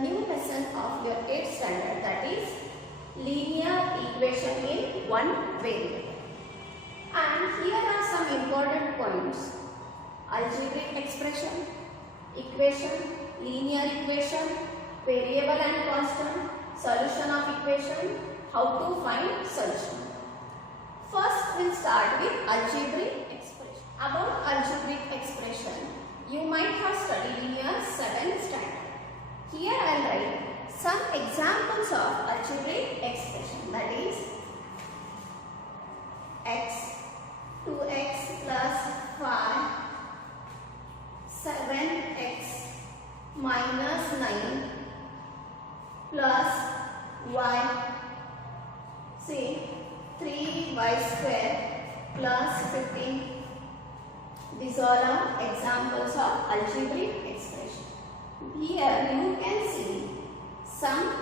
new lesson of your 8th standard, that is linear equation in one variable. And here are some important points: algebraic expression, equation, linear equation, variable and constant, solution of equation, how to find solution. First we'll start with algebraic expression. About algebraic expression, you might have studied in your 7th standard. Here I will write some examples of algebraic expression, that is x, 2x plus 5, 7x minus 9 plus y, say 3y square plus 15. These all are examples of algebraic expression. Here you can see some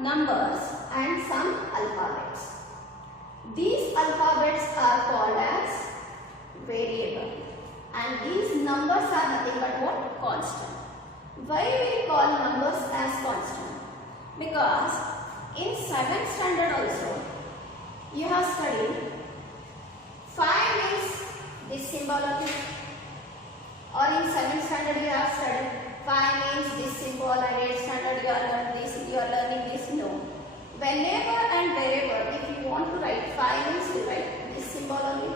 numbers and some alphabets. These alphabets are called as variable and these numbers are nothing but what? Constant. Why we call numbers as constant? Because in 7th standard also you have studied 5 means this symbol only, or in 7th standard you have studied 5 means this symbol, and 8th standard you are learning this. No. Whenever and wherever if you want to write 5 means you write this symbol only,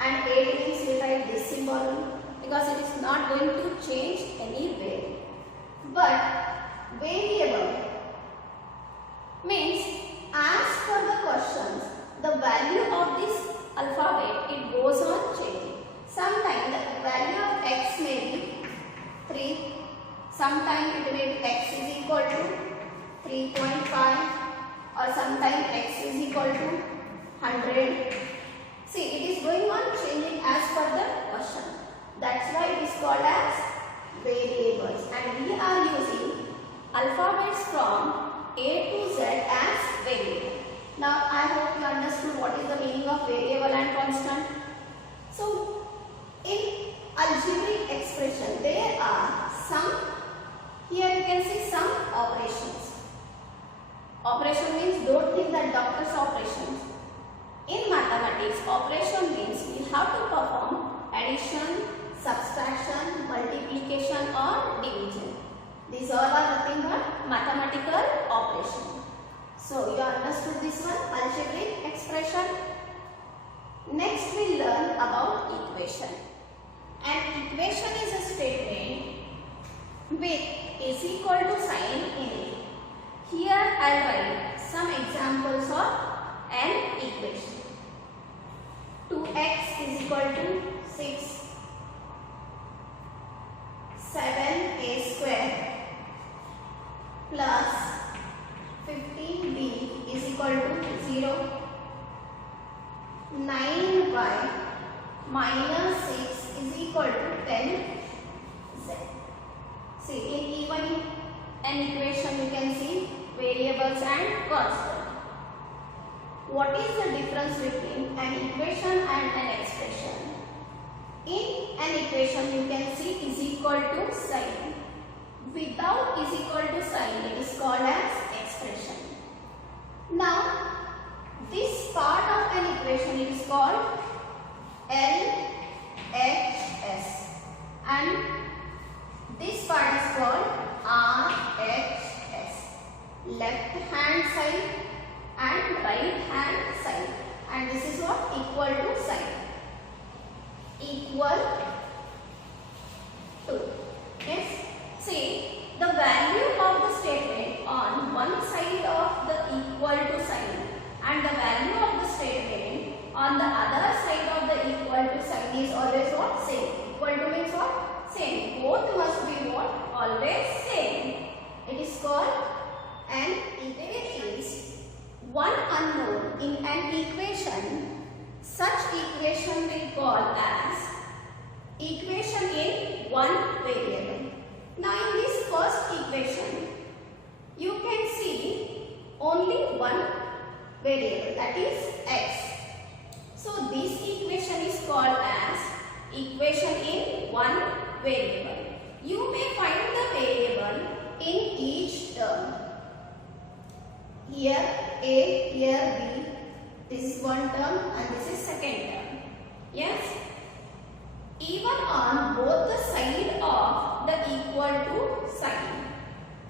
and 8 means you write this symbol only, because it is not going to change anywhere. But variable means as per the questions, the value of this alphabet, it goes on changing. Sometimes the value of x may be 3, sometimes it may be x is equal to 3.5, or sometimes x is equal to 100. See, it is going on changing as per the question. That's why it is called as variables, and we are using alphabets from A to Z as variable. Now I hope you understood what is the meaning of variable and constant. So in algebraic expression there are some, here you can see some operations. Operation means don't think that doctor's operations. In mathematics, operation means we have to perform addition, subtraction, multiplication or division. These all are nothing but mathematical operation. So you understood this one, algebraic expression. Next we learn about equation. An equation is a statement with is equal to sign in it. Here I will write some examples of an equation. 2x is equal to 6, 7a square plus 15b is equal to 0, 9y minus 6 is equal to 10z. See, in even an equation you can see variables and constant. What is the difference between an equation and an expression? In an equation you can see is equal to sign. Without is equal to sign, it is called as expression. Now this part of an equation is called LHS and this part is called RHS, left hand side and right hand side, and this is what? Equal to sign. Equal to. Yes. See, the value of the statement on one side of the equal to sign and the value of the statement on the other side of the equal to sign is always what? Same. Equal to means what? Same. Both must be what? Always same. It is called an equation. There is one unknown in an equation. Such equation we call as equation in one variable. Now in this first equation, you can see only one variable, that is x. So this equation is called as equation in one variable. You may find the variable in each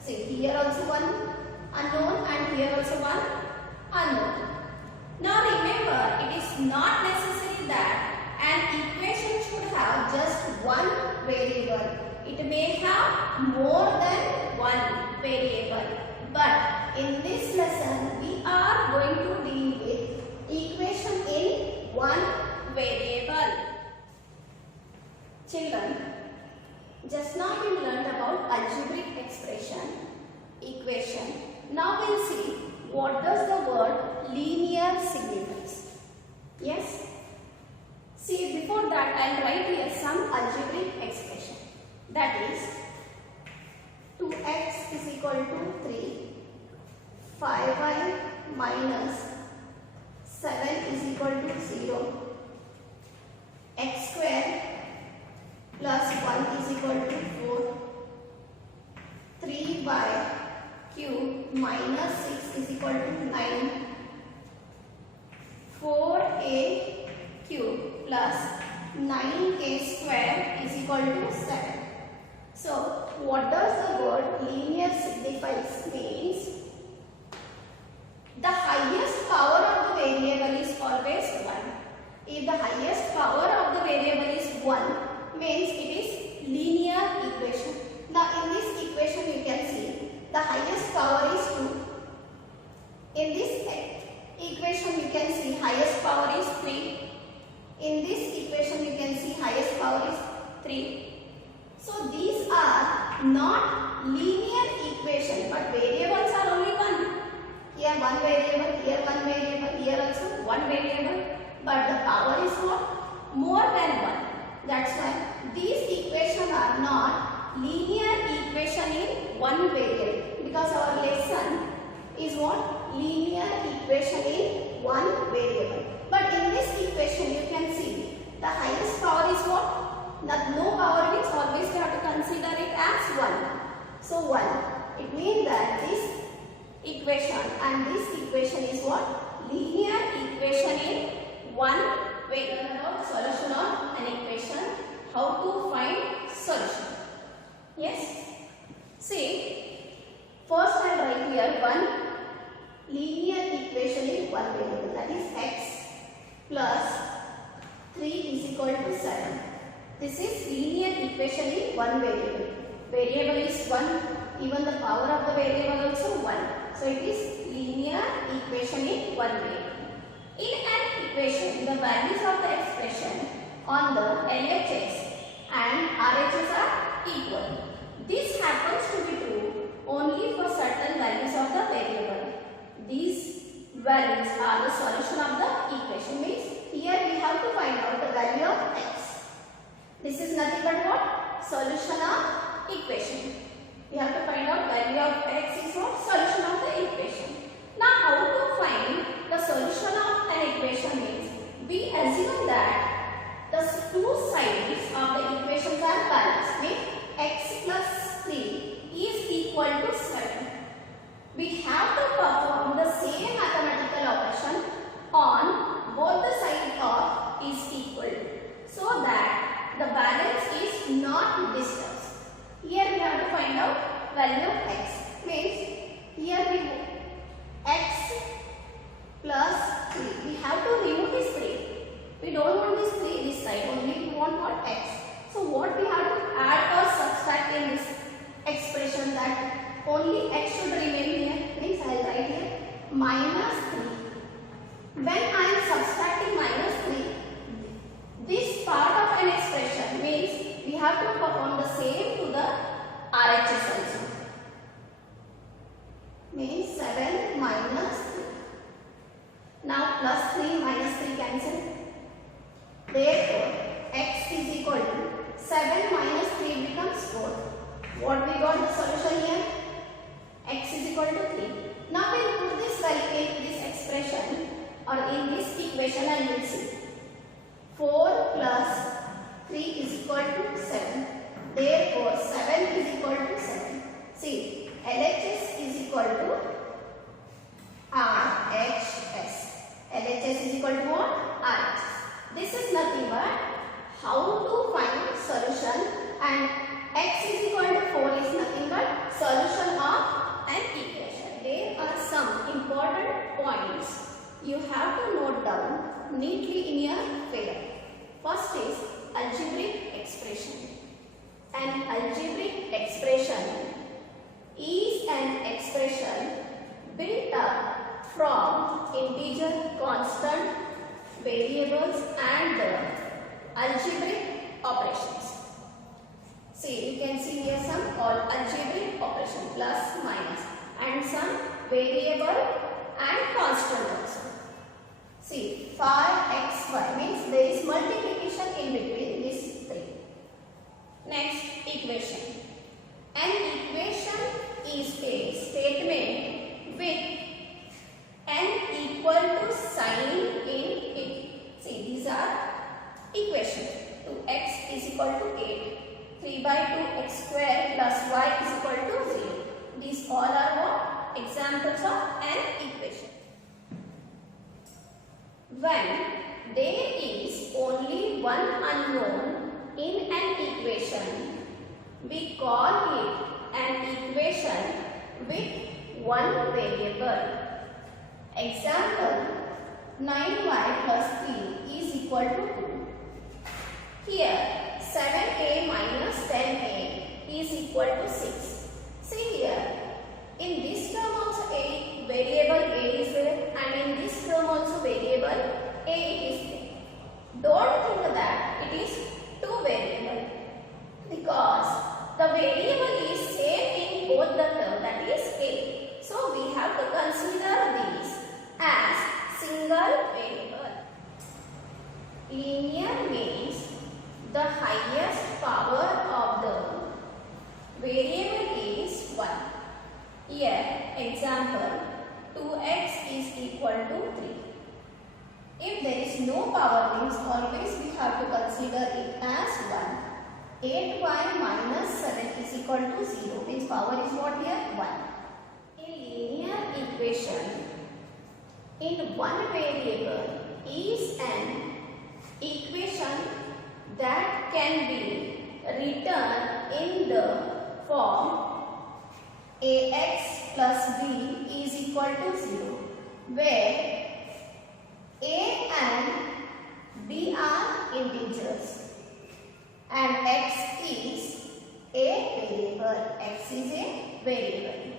See, here also one unknown and here also one unknown. Now remember, it is not necessary that an equation should have just one variable. It may have more than one variable. But in this lesson, we are going to deal with equation in one variable. Children, just now we learned about algebraic expression, equation. Now we'll see what does the word linear signifies. Yes? See, before that I'll write here some algebraic expression. That is 2x is equal to 3, 5y minus 7 is equal to 0, x square plus 1 is equal to 4, 3y cube minus 6 is equal to 9, 4a cube plus 9k square is equal to 7. So, what does the word linear signifies means? The highest power of the variable is always 1. If the highest power of the variable is 1, means it is linear equation. Now in this equation you can see the highest power is 2. In this equation you can see highest power is 3. In this equation you can see highest power is 3. So these are not linear equation, but variables are only one. Here one variable, here one variable, here also one variable, but the power is what? More than 1. That's why these equations are not linear equation in one variable, because our lesson is what? Linear equation in one variable. But in this equation you can see the highest power is what? No power means always we have to consider it as 1. So 1. It means that this equation and this equation is what? Linear equation in one variable. About solution of an equation. How to find solution. Yes? See, first I write here one linear equation in one variable, that is x plus 3 is equal to 7. This is linear equation in one variable. Variable is 1, even the power of the variable also 1. So it is linear equation in one variable. In an equation, the values of the expression on the LHS and RHS are equal. This happens to be true only for certain values of the variable. These values are the solution of the equation. Means here we have to find out the value of x. This is nothing but what? Solution of equation. We have to find out value of x is what? Solution of the equation. Now how to find the solution of an equation means we assume that the two sides of the equations are balanced. Means x plus 3 is equal to 7. We have to perform the same mathematical operation on both the sides of is equal, so that the balance is not disturbed. Here we have to find out value of x. Means here we x plus 3. We have to remove this 3. We don't want this 3 this side, only we want what? X. So what we have to add or subtract in this expression, that only x should remain here. Means I will write here minus 3. When I am subtracting minus 3, this part of an expression means we have to perform the same to the RHS also. Means 7 minus 3. Now plus 3 minus 3 cancel. Therefore, x is equal to 7 minus 3 becomes 4. What we got the solution here? X is equal to 3. Now we will put this value in this expression or in this equation and we will see. 4 plus 3 is equal to 7. Therefore, 7 is equal to 7. See, LHS is equal to RHS. LHS is equal to what? RHS. This is nothing but how to find solution, and x is equal to 4 is nothing but solution of you have to note down neatly in your figure. First is algebraic expression. An algebraic expression is an expression built up from integer, constant, variables and the algebraic operations. See, you can see here some all algebraic operation plus, minus and some variable and constant also. See, 5xy means there is multiplication in between these three. Next, equation. An equation is a statement with n equal to sign in it. See, these are equation. 2x is equal to 8. 3 by 2 x square plus y is equal to 0. These all are what? Examples of an equation. When there is only one unknown in an equation, we call it an equation with one variable. Example, 9y plus 3 is equal to 2. Here, 7a minus 10a is equal to 6. See here, in this term also a variable a is there and in this term also variable a is there. Don't think that it is two variable because the variable is same in both the term, that is a. So we have to consider these as single variable. Linear means the highest power of the variable is 1. Here, example, 2x is equal to 3. If there is no power means always we have to consider it as 1. 8y minus 7 is equal to 0 means power is what here? 1. A linear equation in one variable is an equation that can be written in the form ax plus b is equal to 0, where a and b are integers and x is a variable. X is a variable.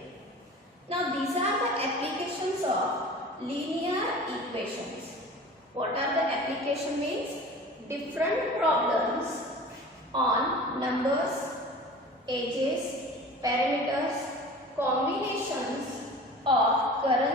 Now these are the applications of linear equations. What are the application means? Different problems on numbers, ages, parameters, combinations of current